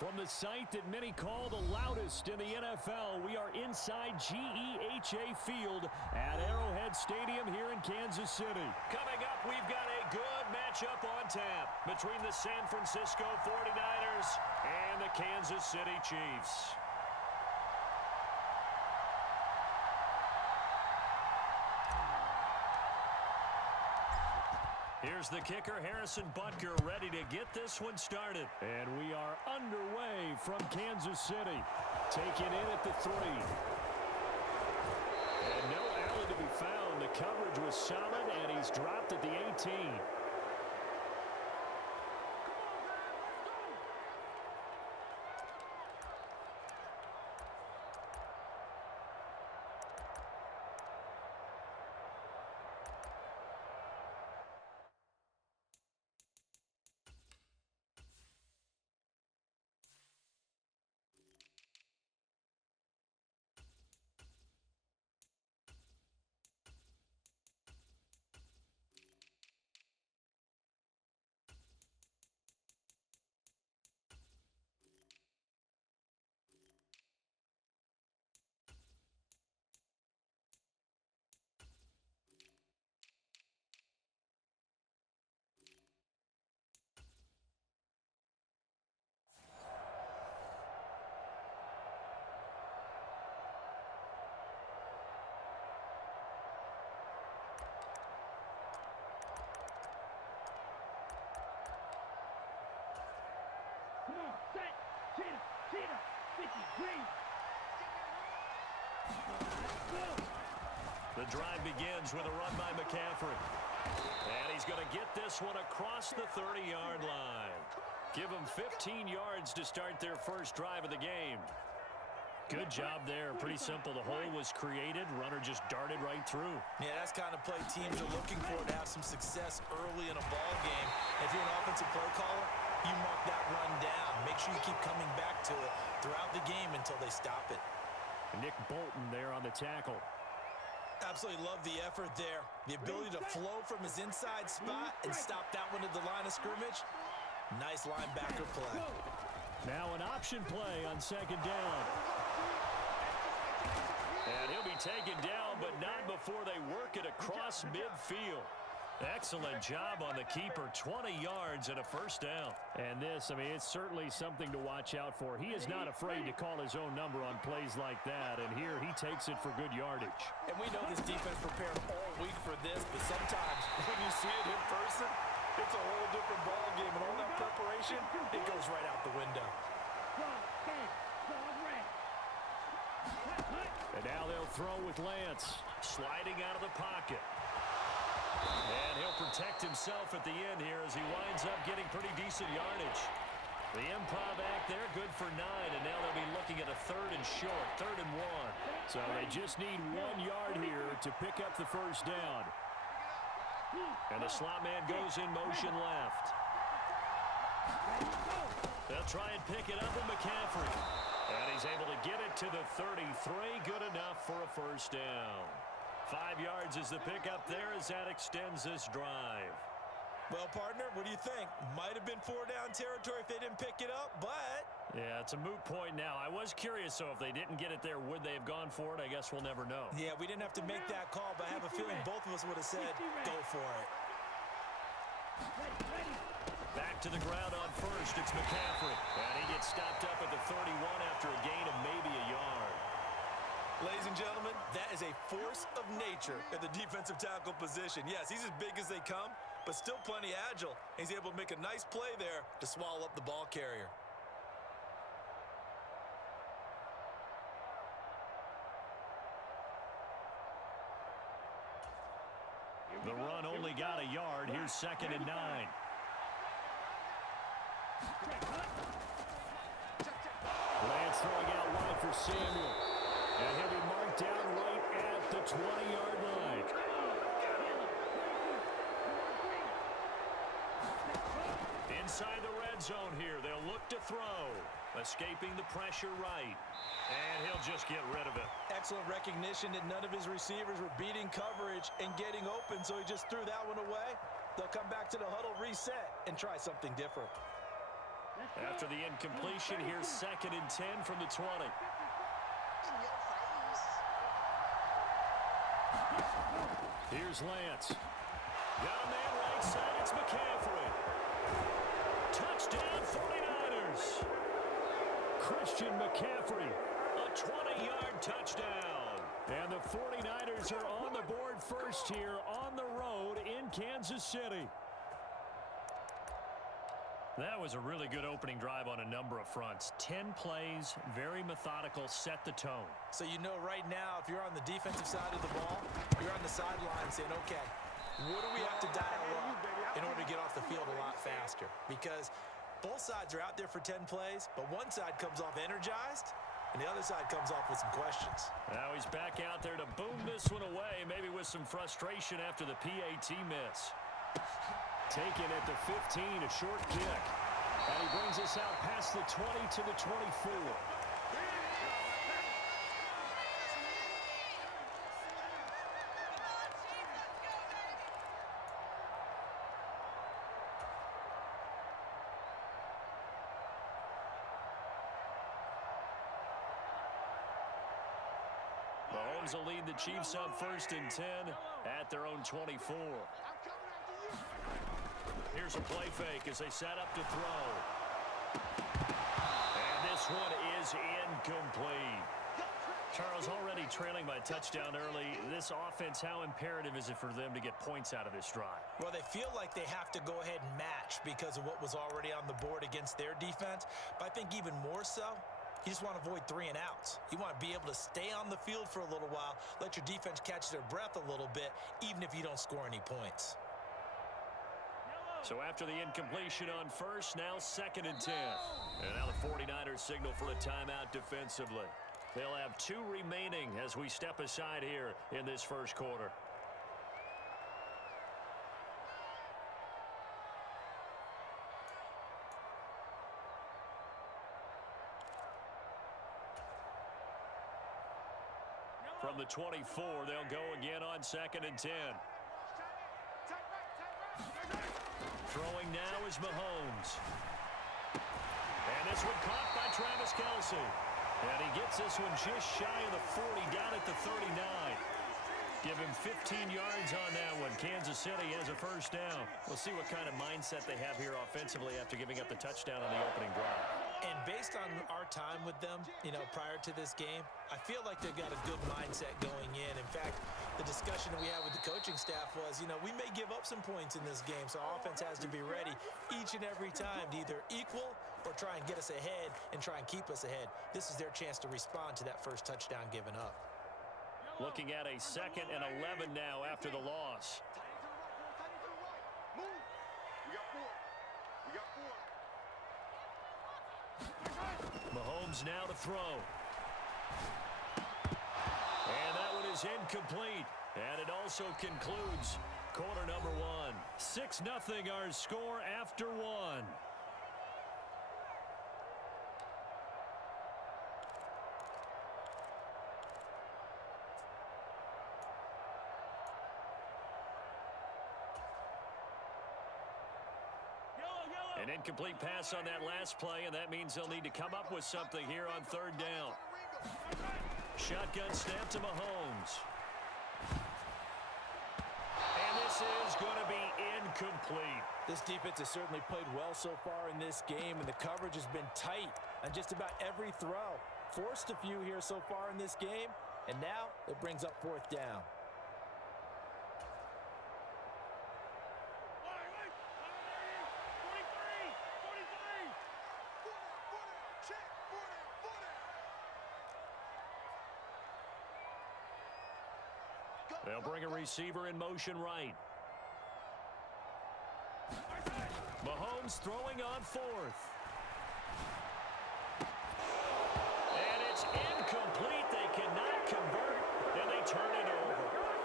From the site that many call the loudest in the NFL, we are inside GEHA Field at Arrowhead Stadium here in Kansas City. Coming up, we've got a good matchup on tap between the San Francisco 49ers and the Kansas City Chiefs. Here's the kicker, Harrison Butker, ready to get this one started. And we are underway from Kansas City. Taking in at the 3. And no alley to be found. The coverage was solid, and he's dropped at the 18. The drive begins with a run by McCaffrey. And he's going to get this one across the 30-yard line. Give them 15 yards to start their first drive of the game. Good job there. Pretty simple. The hole was created. Runner just darted right through. Yeah, that's kind of play teams are looking for to have some success early in a ball game. If you're an offensive play caller, you mark that run down. Make sure you keep coming back to it throughout the game until they stop it. Nick Bolton there on the tackle. Absolutely love the effort there. The ability to flow from his inside spot and stop that one at the line of scrimmage. Nice linebacker play. Now an option play on second down. And he'll be taken down, but not before they work it across midfield. Excellent job on the keeper. 20 yards and a first down. And this, I mean, it's certainly something to watch out for. He is not afraid to call his own number on plays like that. And here he takes it for good yardage. And we know this defense prepared all week for this, but sometimes when you see it in person, it's a whole different ball game. And all that preparation, it goes right out the window. And now they'll throw with Lance. Sliding out of the pocket. And he'll protect himself at the end here as he winds up getting pretty decent yardage. The improv act there, good for 9, and now they'll be looking at a 3rd and short, 3rd and 1. So they just need 1 yard here to pick up the first down. And the slot man goes in motion left. They'll try and pick it up with McCaffrey. And he's able to get it to the 33, good enough for a first down. 5 yards is the pickup there as that extends this drive. Well, partner, what do you think? Might have been 4-down territory if they didn't pick it up, but... Yeah, it's a moot point now. I was curious, so if they didn't get it there, would they have gone for it? I guess we'll never know. Yeah, we didn't have to make that call, but I have a feeling both of us would have said, go for it. Back to the ground on first, it's McCaffrey. And he gets stopped up at the 31 after a gain of maybe a yard. Ladies and gentlemen, that is a force of nature at the defensive tackle position. Yes, he's as big as they come, but still plenty agile. He's able to make a nice play there to swallow up the ball carrier. The run only got a yard. Here's 2nd and 9. Lance throwing out wide for Samuel. And he'll be marked down right at the 20-yard line. Inside the red zone here. They'll look to throw. Escaping the pressure right. And he'll just get rid of it. Excellent recognition that none of his receivers were beating coverage and getting open, so he just threw that one away. They'll come back to the huddle, reset, and try something different. After the incompletion, here's 2nd and 10 from the 20. Here's Lance. Got a man right side. It's McCaffrey. Touchdown 49ers. Christian McCaffrey. A 20-yard touchdown. And the 49ers are on the board first here on the road in Kansas City. That was a really good opening drive on a number of fronts. 10 plays, very methodical, set the tone. So you know right now, if you're on the defensive side of the ball, you're on the sideline saying, okay, what do we have to dial up in order to get off the field a lot faster? Because both sides are out there for 10 plays, but one side comes off energized, and the other side comes off with some questions. Now he's back out there to boom this one away, maybe with some frustration after the PAT miss. Taken at the 15, a short kick. And he brings us out past the 20 to the 24. Mahomes will lead the Chiefs up 1st and 10 at their own 24. Here's a play fake as they set up to throw. And this one is incomplete. Charles, already trailing by a touchdown early. This offense, how imperative is it for them to get points out of this drive? Well, they feel like they have to go ahead and match because of what was already on the board against their defense. But I think even more so, you just want to avoid 3 and outs. You want to be able to stay on the field for a little while, let your defense catch their breath a little bit, even if you don't score any points. So after the incompletion on first, now 2nd and 10. And now the 49ers signal for a timeout defensively. They'll have 2 remaining as we step aside here in this first quarter. From the 24, they'll go again on 2nd and 10. Throwing now is Mahomes. And this one caught by Travis Kelce. And he gets this one just shy of the 40, down at the 39. Give him 15 yards on that one. Kansas City has a first down. We'll see what kind of mindset they have here offensively after giving up the touchdown on the opening drive. And based on our time with them, prior to this game, I feel like they've got a good mindset going in. In fact, the discussion that we had with the coaching staff was, we may give up some points in this game, so our offense has to be ready each and every time to either equal or try and get us ahead and try and keep us ahead. This is their chance to respond to that first touchdown given up. Looking at a 2nd and 11 now after the loss. Mahomes now to throw. And that one is incomplete. And it also concludes quarter number 1. 6-0 our score after 1. An incomplete pass on that last play, and that means they'll need to come up with something here on 3rd down. Shotgun snap to Mahomes. And this is going to be incomplete. This defense has certainly played well so far in this game, and the coverage has been tight on just about every throw. Forced a few here so far in this game, and now it brings up 4th down. They'll bring a receiver in motion right. Mahomes throwing on 4th. And it's incomplete. They cannot convert, and they turn it over.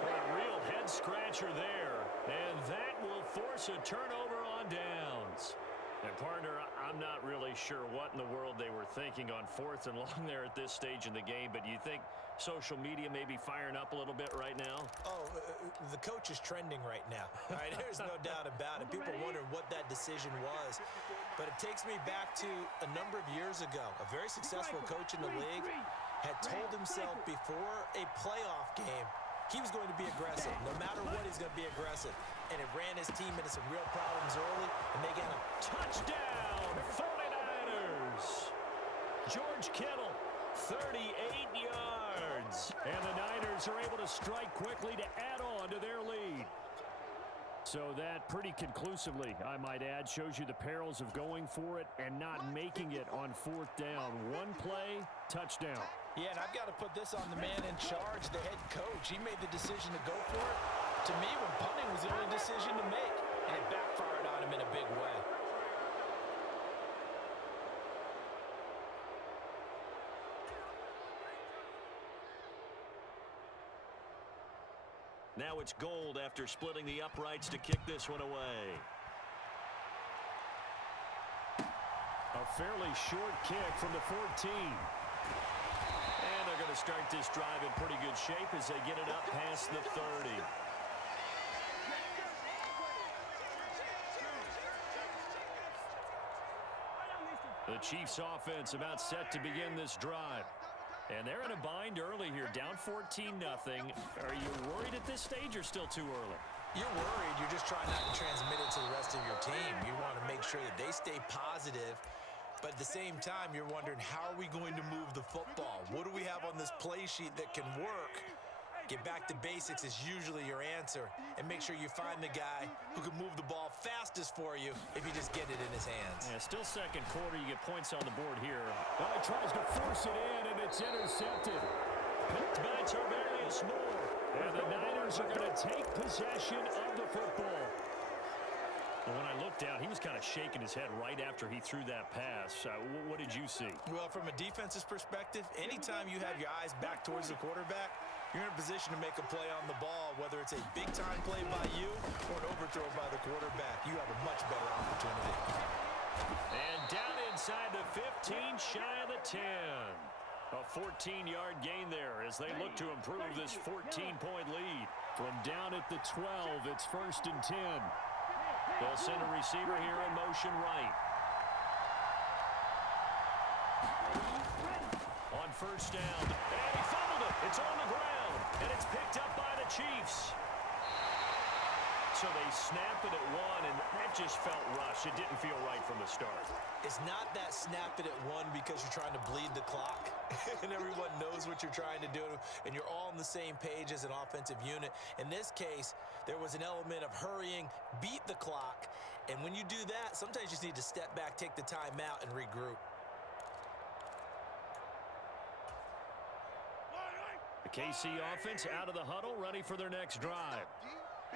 A real head-scratcher there. And that will force a turnover on downs. And, partner, I'm not really sure what in the world they were thinking on 4th and long there at this stage in the game, but do you think social media may be firing up a little bit right now? Oh, the coach is trending right now. All right, there's no doubt about it. People wondering what that decision was. But it takes me back to a number of years ago. A very successful coach in the league had told himself before a playoff game he was going to be aggressive. No matter what, he's going to be aggressive. And it ran his team into some real problems early, and they got a touchdown, 49ers. George Kittle, 38 yards. And the Niners are able to strike quickly to add on to their lead. So that pretty conclusively, I might add, shows you the perils of going for it and not making it on 4th down. One play, touchdown. Yeah, and I've got to put this on the man in charge, the head coach. He made the decision to go for it. To me, when punting was the only decision to make, and it backfired on him in a big way. Now it's Gold after splitting the uprights to kick this one away. A fairly short kick from the 14. And they're going to start this drive in pretty good shape as they get it up past the 30. The Chiefs offense about set to begin this drive. And they're in a bind early here, down 14-0. Are you worried at this stage or still too early? You're worried. You're just trying not to transmit it to the rest of your team. You want to make sure that they stay positive. But at the same time, you're wondering, how are we going to move the football? What do we have on this play sheet that can work? Get back to basics is usually your answer. And make sure you find the guy who can move the ball fastest for you if you just get it in his hands. Yeah, still second quarter. You get points on the board here. He tries to force it in, and it's intercepted. Picked by Tarvarius Moore. And the Niners are going to take possession of the football. And when I looked down, he was kind of shaking his head right after he threw that pass. What did you see? Well, from a defense's perspective, anytime you have your eyes back towards the quarterback, you're in a position to make a play on the ball, whether it's a big-time play by you or an overthrow by the quarterback. You have a much better opportunity. And down inside the 15, shy of the 10. A 14-yard gain there as they look to improve this 14-point lead. From down at the 12, it's 1st and 10. They'll send a receiver here in motion right. On 1st down, and he fumbled it. It's on the ground, and it's picked up by the Chiefs. So they snap it at 1, and that just felt rushed. It didn't feel right from the start. It's not that snap it at 1 because you're trying to bleed the clock and everyone knows what you're trying to do and you're all on the same page as an offensive unit. In this case, there was an element of hurrying, beat the clock, and when you do that, sometimes you just need to step back, take the time out, and regroup. The KC offense out of the huddle, ready for their next drive.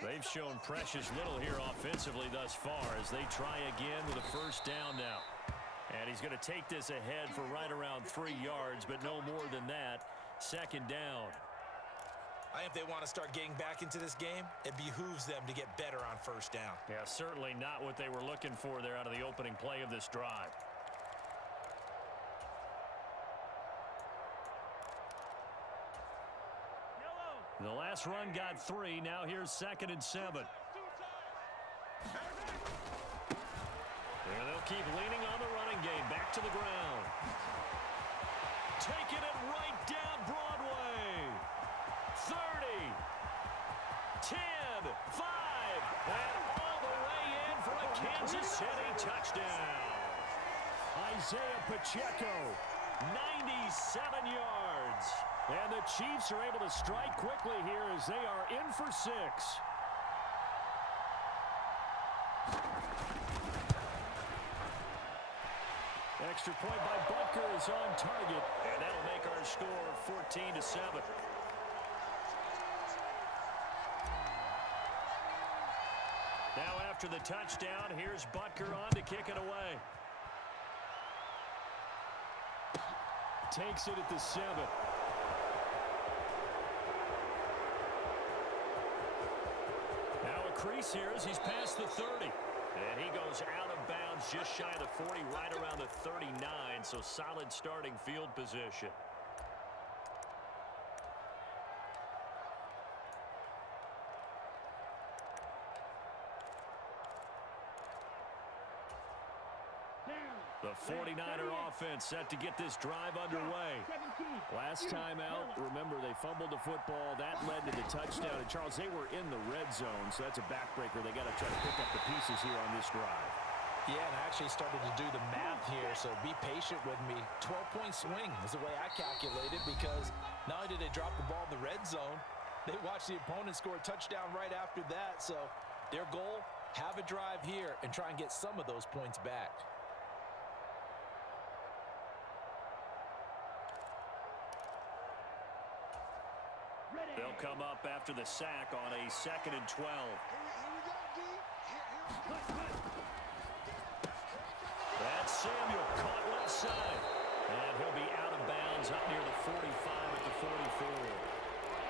They've shown precious little here offensively thus far as they try again with a 1st down now. And he's going to take this ahead for right around 3 yards, but no more than that. 2nd down. I think if they want to start getting back into this game, it behooves them to get better on 1st down. Yeah, certainly not what they were looking for there out of the opening play of this drive. The last run got 3. Now here's 2nd and 7. And they'll keep leaning on the running game. Back to the ground. Taking it right down Broadway. 30. 10. 5. And all the way in for a Kansas City touchdown. Isaiah Pacheco, 97 yards. And the Chiefs are able to strike quickly here as they are in for 6. Extra point by Butker is on target, and that'll make our score 14-7. Now after the touchdown, here's Butker on to kick it away. Takes it at the 7. Now a crease here as he's past the 30. And he goes out of bounds Mahomes just shy of the 40, right around the 39, so solid starting field position. The 49er offense set to get this drive underway. Last time out, remember, they fumbled the football. That led to the touchdown. And, Charles, they were in the red zone, so that's a backbreaker. They got to try to pick up the pieces here on this drive. Yeah, and I actually started to do the math here, so be patient with me. 12-point swing is the way I calculate it, because not only did they drop the ball in the red zone, they watched the opponent score a touchdown right after that. So their goal, have a drive here and try and get some of those points back. They'll come up after the sack on a 2nd and 12. That's Samuel caught left side. And he'll be out of bounds up near the 45 at the 44.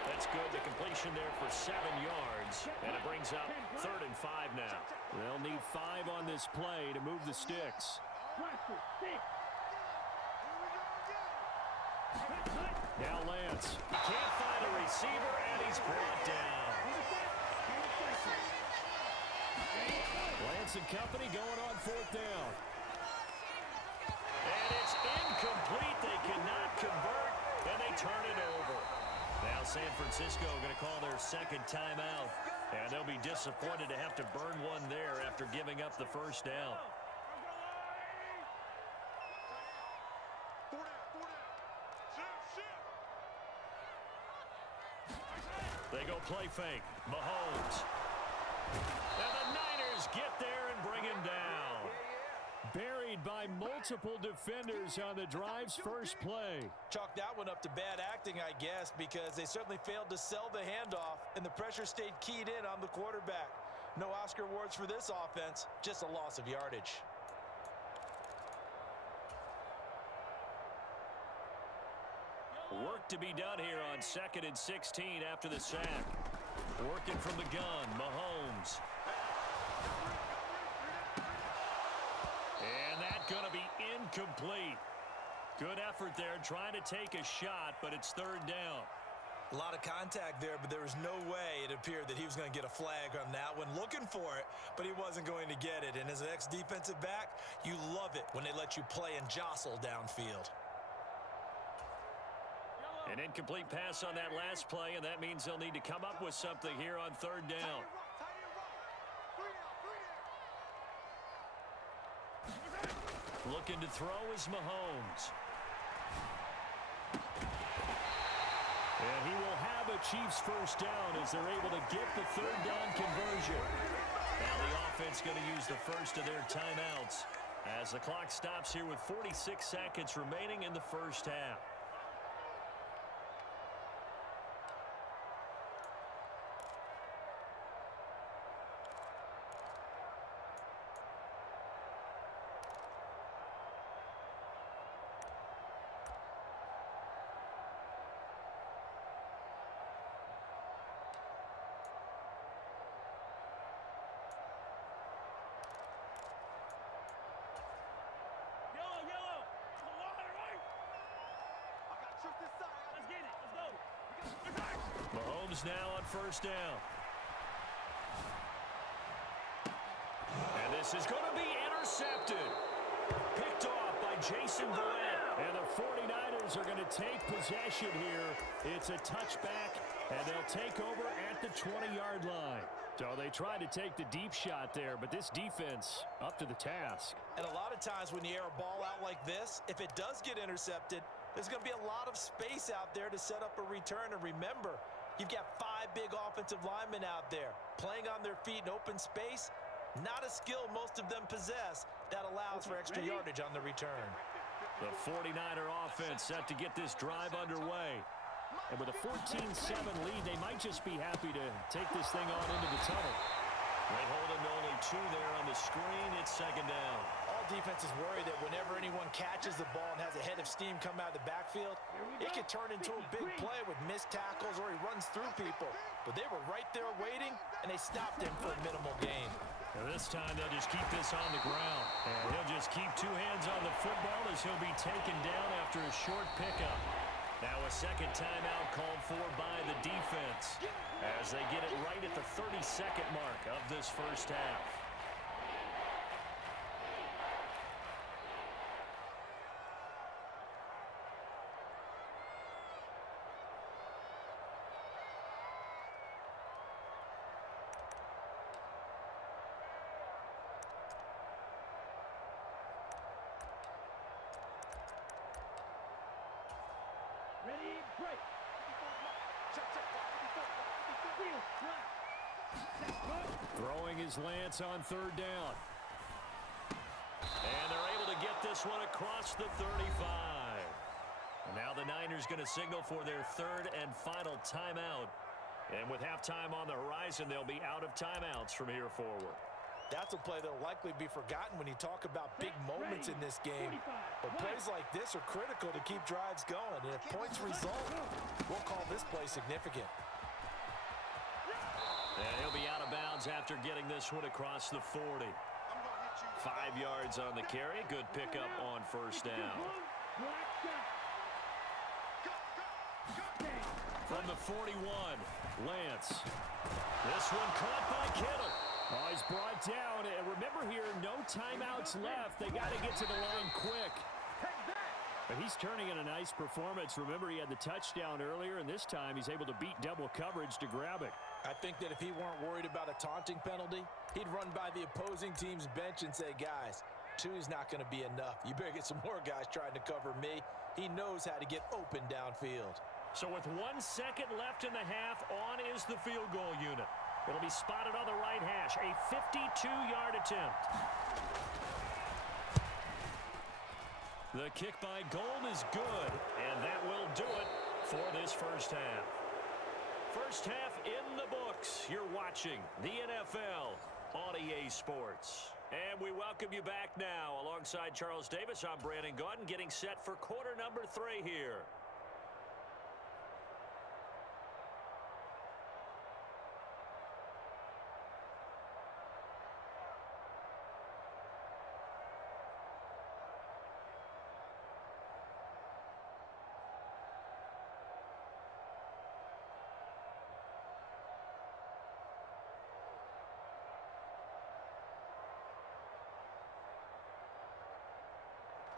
That's good. The completion there for 7 yards. And it brings up 3rd and 5 now. They'll need 5 on this play to move the sticks. Now Lance. He can't find a receiver, and he's brought down. Lance and company going on 4th down. And it's incomplete. They cannot convert, and they turn it over. Now San Francisco going to call their 2nd timeout. And they'll be disappointed to have to burn one there after giving up the 1st down. They go play fake. Mahomes. And the Niners get there and bring him down. Buried by multiple defenders on the drive's first play. Chalk that one up to bad acting, I guess, because they certainly failed to sell the handoff, and the pressure stayed keyed in on the quarterback. No Oscar awards for this offense, just a loss of yardage. Work to be done here on 2nd and 16 after the sack. Working from the gun, Mahomes. And that's going to be incomplete. Good effort there, trying to take a shot, but it's 3rd down. A lot of contact there, but there was no way it appeared that he was going to get a flag on that one. Looking for it, but he wasn't going to get it. And as an ex-defensive back, you love it when they let you play and jostle downfield. An incomplete pass on that last play, and that means they'll need to come up with something here on 3rd down. Looking to throw is Mahomes. And he will have a Chiefs 1st down as they're able to get the 3rd down conversion. Now the offense going to use the first of their timeouts as the clock stops here with 46 seconds remaining in the 1st half. Mahomes now on 1st down. And this is going to be intercepted. Picked off by Jason Verrett. And the 49ers are going to take possession here. It's a touchback, and they'll take over at the 20-yard line. So they tried to take the deep shot there, but this defense up to the task. And a lot of times when you air a ball out like this, if it does get intercepted, there's going to be a lot of space out there to set up a return. And remember, you've got 5 big offensive linemen out there playing on their feet in open space. Not a skill most of them possess that allows for extra yardage on the return. The 49er offense set to get this drive underway. And with a 14-7 lead, they might just be happy to take this thing on into the tunnel. They hold him to only 2 there on the screen. It's 2nd down. All defenses worry that whenever anyone catches the ball and has a head of steam come out of the backfield, it could turn into a big play with missed tackles or he runs through people. But they were right there waiting, and they stopped him for a minimal gain. And this time they'll just keep this on the ground. And he'll just keep two hands on the football as he'll be taken down after a short pickup. Now a second timeout called for by the defense as they get it right at the 30-second mark of this first half. Throwing his Lance on third down. And they're able to get this one across the 35. And now the Niners going to signal for their third and final timeout. And with halftime on the horizon, they'll be out of timeouts from here forward. That's a play that'll likely be forgotten when you talk about big moments in this game. But plays like this are critical to keep drives going. And if points result, we'll call this play significant. And he'll be out of bounds after getting this one across the 40. 5 yards on the carry. Good pickup on first down. From the 41, Lance. This one caught by Kittle. Oh, he's brought down. And remember here, no timeouts left. They got to get to the line quick. But he's turning in a nice performance. Remember, he had the touchdown earlier, and this time he's able to beat double coverage to grab it. I think that if he weren't worried about a taunting penalty, he'd run by the opposing team's bench and say, guys, 2 is not going to be enough. You better get some more guys trying to cover me. He knows how to get open downfield. So with 1 second left in the half, on is the field goal unit. It'll be spotted on the right hash. A 52-yard attempt. The kick by Gold is good, and that will do it for this first half. First half in the books. You're watching the NFL on EA Sports. And we welcome you back now. Alongside Charles Davis, I'm Brandon Gaudin, getting set for quarter number 3 here.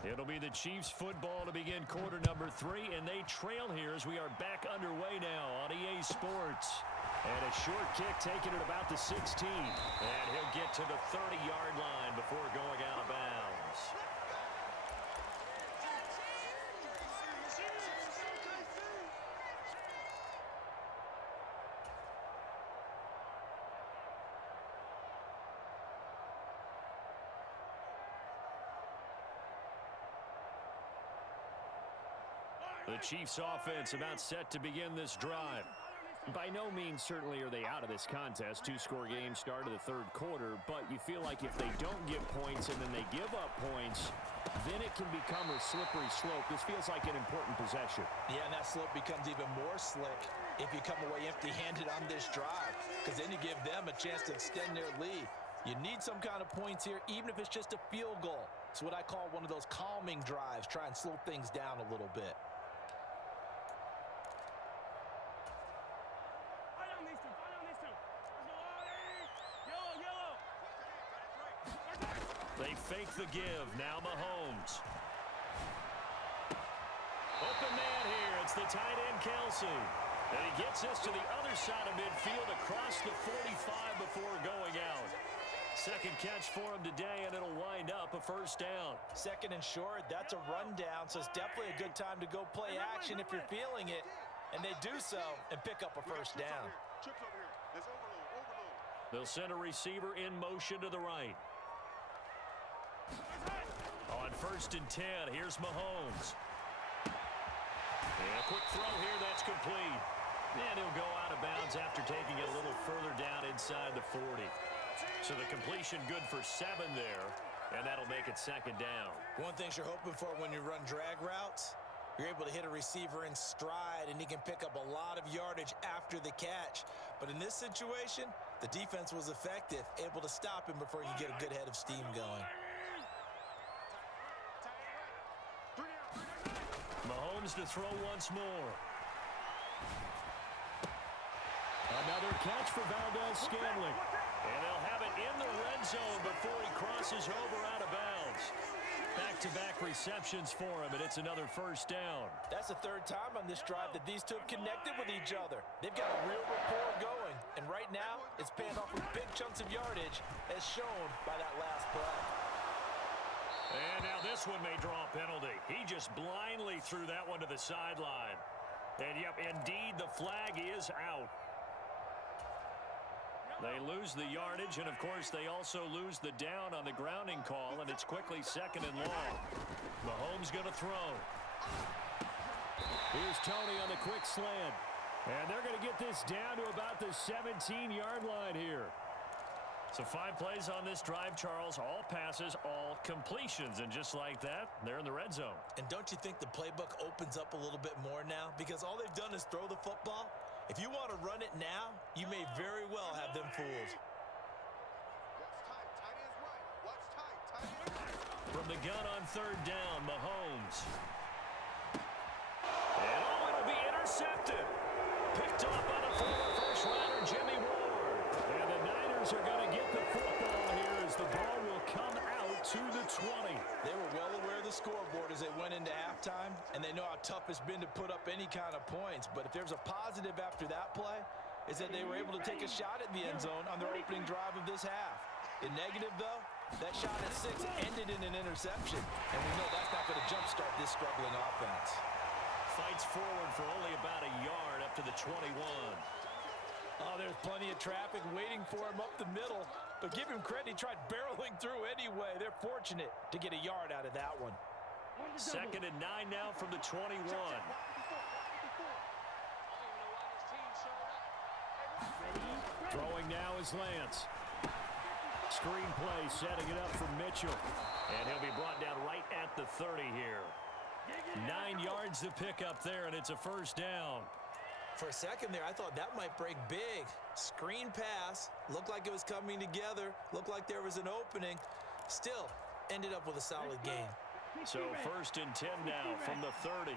It'll be the Chiefs football to begin quarter number 3, and they trail here as we are back underway now on EA Sports. And a short kick taken at about the 16. And he'll get to the 30-yard line before going out of bounds. The Chiefs offense about set to begin this drive. By no means certainly are they out of this contest. 2-score game start of the third quarter, but you feel like if they don't give points and then they give up points, then it can become a slippery slope. This feels like an important possession. Yeah, and that slope becomes even more slick if you come away empty-handed on this drive, because then you give them a chance to extend their lead. You need some kind of points here, even if it's just a field goal. It's what I call one of those calming drives. Try and slow things down a little bit. They fake the give. Now Mahomes. Open man here. It's the tight end, Kelsey. And he gets this to the other side of midfield across the 45 before going out. Second catch for him today, and it'll wind up a first down. Second and short, that's a rundown, so it's definitely a good time to go play action if you're feeling it. And they do so and pick up a first down. They'll send a receiver in motion to the right. On 1st and 10, here's Mahomes. And a quick throw here, that's complete. And he'll go out of bounds after taking it a little further down inside the 40. So the completion good for 7 there, and that'll make it second down. One thing you're hoping for when you run drag routes You're able to hit a receiver in stride, and he can pick up a lot of yardage after the catch. But in this situation, the defense was effective, able to stop him before he could get a good head of steam going. Mahomes to throw once more. Another catch for Valdez-Scantling. And they'll have it in the red zone before he crosses over out of bounds. Back-to-back receptions for him, and it's another first down. That's the third time on this drive that these two have connected with each other. They've got a real rapport going, and right now it's paying off with big chunks of yardage, as shown by that last play. And now this one may draw a penalty. He just blindly threw that one to the sideline. And, yep, indeed, the flag is out. They lose the yardage, and, of course, they also lose the down on the grounding call, and it's quickly second and long. Mahomes going to throw. Here's Tony on the quick slant. And they're going to get this down to about the 17-yard line here. So 5 plays on this drive, Charles. All passes, all completions. And just like that, they're in the red zone. And don't you think the playbook opens up a little bit more now? Because all they've done is throw the football. If you want to run it now, you may very well have them fooled. From the gun on third down, Mahomes. And it'll be intercepted. Picked off by the former first-rounder, Jimmy Ward. And the Niners are going to get the football here as the ball will come out to the 20. They were well aware of the scoreboard as they went into halftime, and they know how tough it's been to put up any kind of points. But if there's a positive after that play, is that they were able to take a shot at the end zone on their opening drive of this half. The negative, though, that shot at 6 ended in an interception, and we know that's not going to jumpstart this struggling offense. Fights forward for only about a yard up to the 21. Oh, there's plenty of traffic waiting for him up the middle. But give him credit, he tried barreling through anyway. They're fortunate to get a yard out of that one. Second and 9 now from the 21. Throwing now is Lance. Screen play setting it up for Mitchell. And he'll be brought down right at the 30 here. 9 yards to pick up there, and it's a first down. For a second there, I thought that might break big. Screen pass, looked like it was coming together, looked like there was an opening. Still, ended up with a solid gain. So first and 10 now from the 30.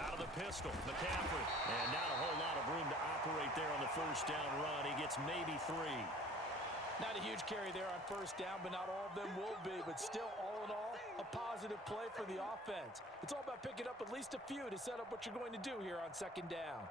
Out of the pistol, McCaffrey. And not a whole lot of room to operate there on the first down run. He gets maybe 3. Not a huge carry there on first down, but not all of them will be. But still, all in all, a positive play for the offense. It's all about picking up at least a few to set up what you're going to do here on second down.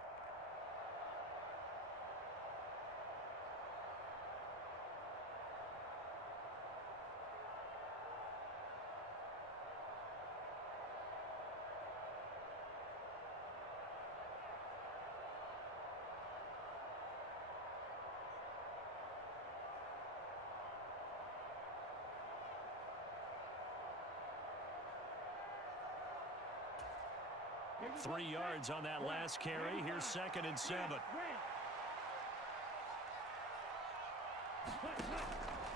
Three yards on that last carry. Here's second and 7.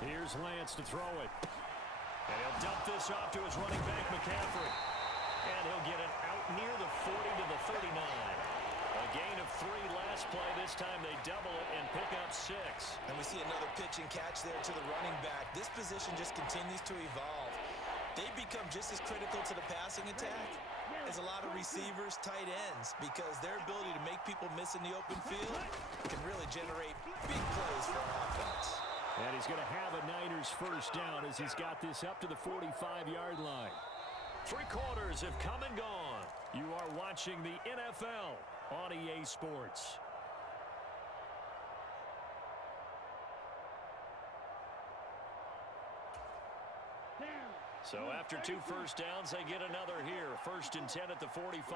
Here's Lance to throw it. And he'll dump this off to his running back, McCaffrey. And he'll get it out near the 40 to the 39. A gain of 3 last play. This time they double it and pick up 6. And we see another pitch and catch there to the running back. This position just continues to evolve. They become just as critical to the passing attack as a lot of receivers, tight ends, because their ability to make people miss in the open field can really generate big plays for an offense. And he's going to have a Niners first down as he's got this up to the 45-yard line. 3 quarters have come and gone. You are watching the NFL on EA Sports. So after 2 first downs, they get another here. First and 10 at the 45.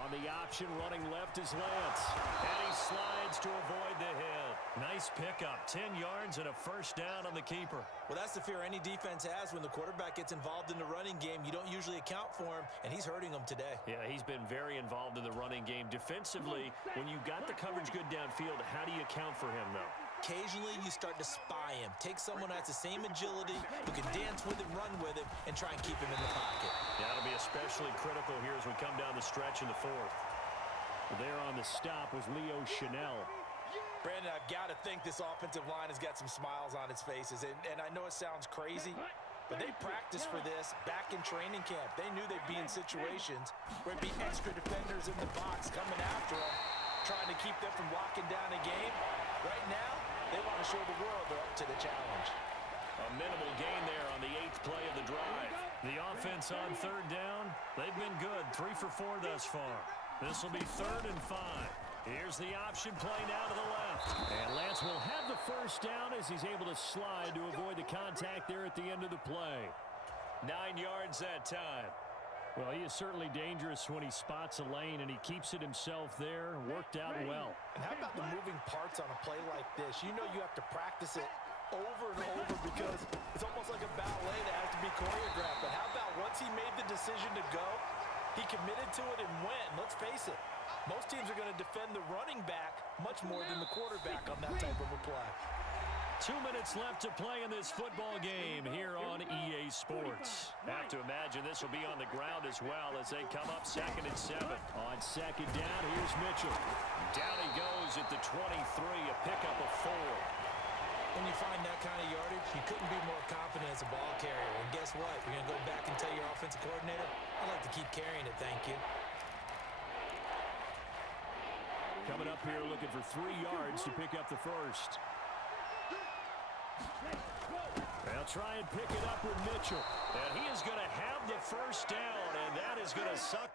On the option, running left is Lance. And he slides to avoid the hit. Nice pickup. 10 yards and a first down on the keeper. Well, that's the fear any defense has when the quarterback gets involved in the running game. You don't usually account for him, and he's hurting them today. Yeah, he's been very involved in the running game. Defensively, when you got the coverage good downfield, how do you account for him, though? Occasionally, you start to spy him. Take someone who has the same agility, who can dance with him, run with him, and try and keep him in the pocket. That'll be especially critical here as we come down the stretch in the fourth. There on the stop was Leo Chanel. Brandon, I've got to think this offensive line has got some smiles on its faces. And I know it sounds crazy, but they practiced for this back in training camp. They knew they'd be in situations where it'd be extra defenders in the box coming after them, trying to keep them from locking down a game. Right now, they want to show the world they're up to the challenge. A minimal gain there on the 8th play of the drive. The offense on third down, they've been good. 3 for 4 thus far. This will be 3rd and 5. Here's the option play now to the left. And Lance will have the first down as he's able to slide to avoid the contact there at the end of the play. 9 yards that time. Well, he is certainly dangerous when he spots a lane, and he keeps it himself there. Worked out well. And how about the moving parts on a play like this? You know you have to practice it over and over because it's almost like a ballet that has to be choreographed. But how about once he made the decision to go, he committed to it and went. Let's face it, most teams are going to defend the running back much more than the quarterback on that type of a play. 2 minutes left to play in this football game here on EA Sports. Have to imagine this will be on the ground as well as they come up 2nd and 7. On 2nd down, here's Mitchell. Down he goes at the 23, a pickup of 4. When you find that kind of yardage, you couldn't be more confident as a ball carrier. And guess what? You're going to go back and tell your offensive coordinator, I'd like to keep carrying it, thank you. Coming up here looking for 3 yards to pick up the first. They'll try and pick it up with Mitchell. And he is going to have the first down, and that is going to suck